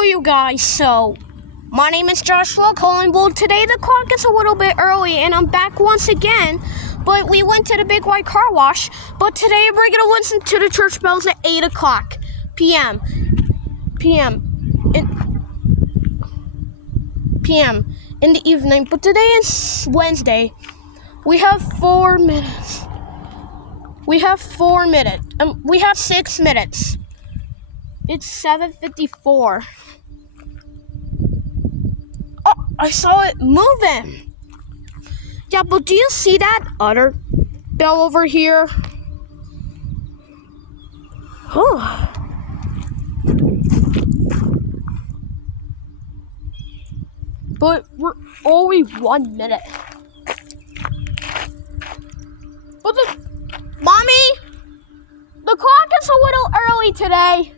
Hello, you guys. So, my name is Joshua Cullen. Well, today the clock is a little bit early, and I'm back once again. But we went to the Big White Car Wash. But today we're going to listen to the church bells at 8 o'clock p.m. in the evening. But today is Wednesday. We have 4 minutes. We have 6 minutes. It's 7:54. Oh, I saw it moving. Yeah, but do you see that other bell over here? Oh. But we're only 1 minute. But Mommy, the clock is a little early today.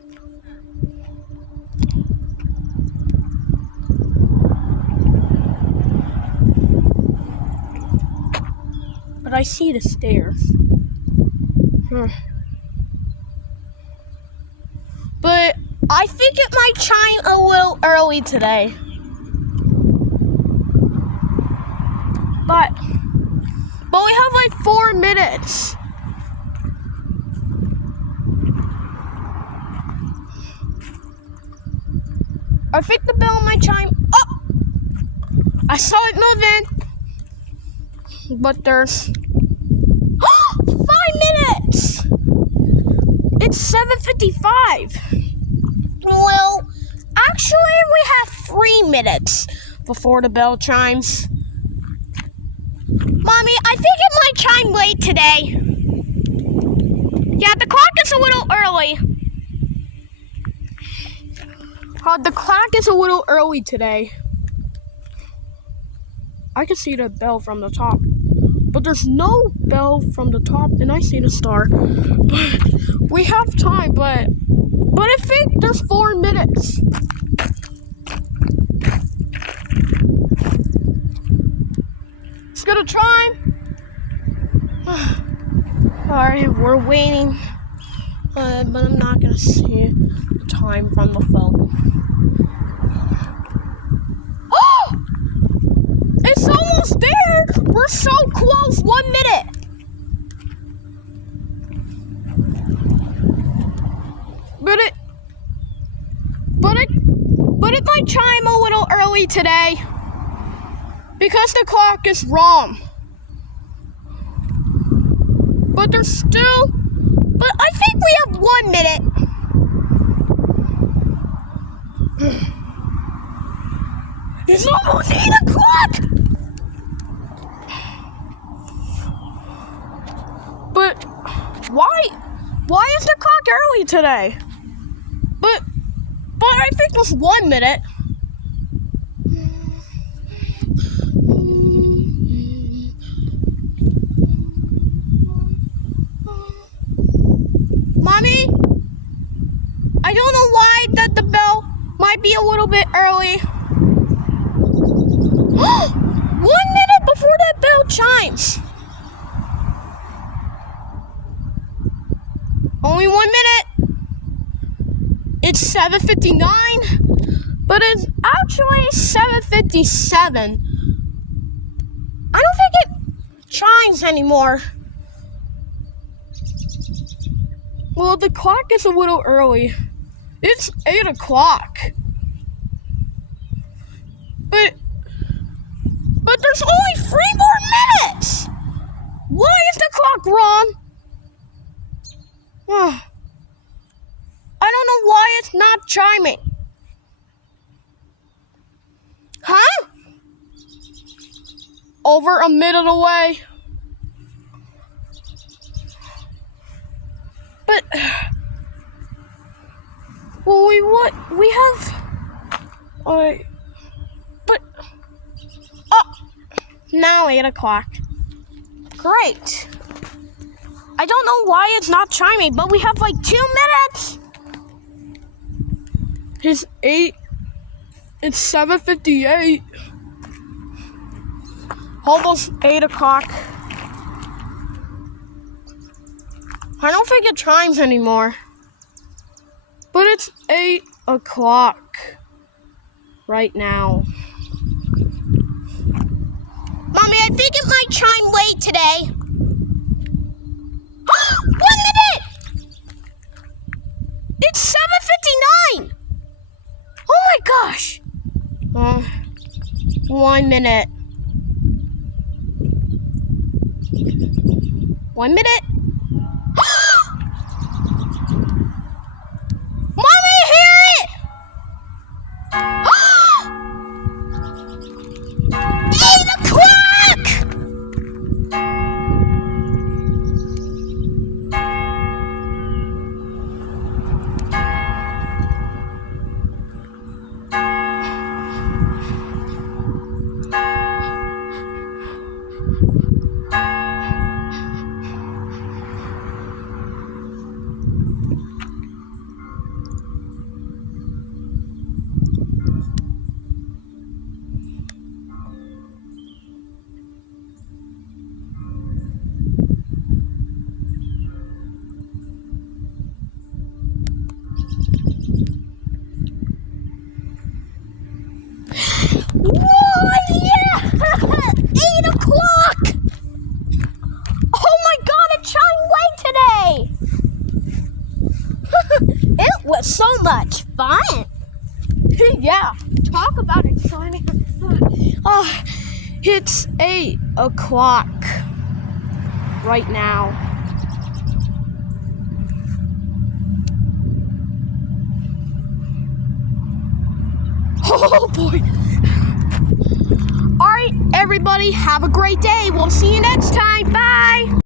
But I see the stairs. But I think it might chime a little early today. But we have like 4 minutes. I think the bell might chime. Oh! I saw it moving. But there's 5 minutes. It's 7:55. Well, actually, we have 3 minutes before the bell chimes. Mommy, I think it might chime late today. Yeah, the clock is a little early. The clock is a little early today. I can see the bell from the top. But there's no bell from the top, and I see the star. But we have time, but I think there's 4 minutes. It's gonna chime. Alright, we're waiting. But I'm not gonna see the time from the phone. Oh! It's almost there! We're so close! 1 minute! But it might chime a little early today. Because the clock is wrong. But there's still... But I think we have 1 minute. It's almost 8 o'clock! But why is the clock early today? But I think it's 1 minute. Mommy, I don't know why that the bell might be a little bit early. 1 minute before that bell chimes. Only 1 minute. It's 7:59, but it's actually 7:57. I don't think it chimes anymore. Well, the clock is a little early. It's 8 o'clock. But there's only 3 more minutes. Why is the clock wrong? I don't know why it's not chiming. Huh? Over a minute away. But, well, we have, now 8 o'clock. Great. I don't know why it's not chiming, but we have like 2 minutes. It's 7:58. Almost 8 o'clock. I don't think it chimes anymore. But it's 8 o'clock. right now. Mommy, I think it might chime late today. 1 minute! It's 7:59! Oh my gosh! 1 minute. 1 minute? Mommy, hear it! 8 o'clock! Whoa, yeah! 8 o'clock! Oh my god, it chimed late today! It was so much fun! Yeah, talk about it chiming fun. Oh, it's 8 o'clock right now. Oh boy. All right, everybody, have a great day. We'll see you next time. Bye.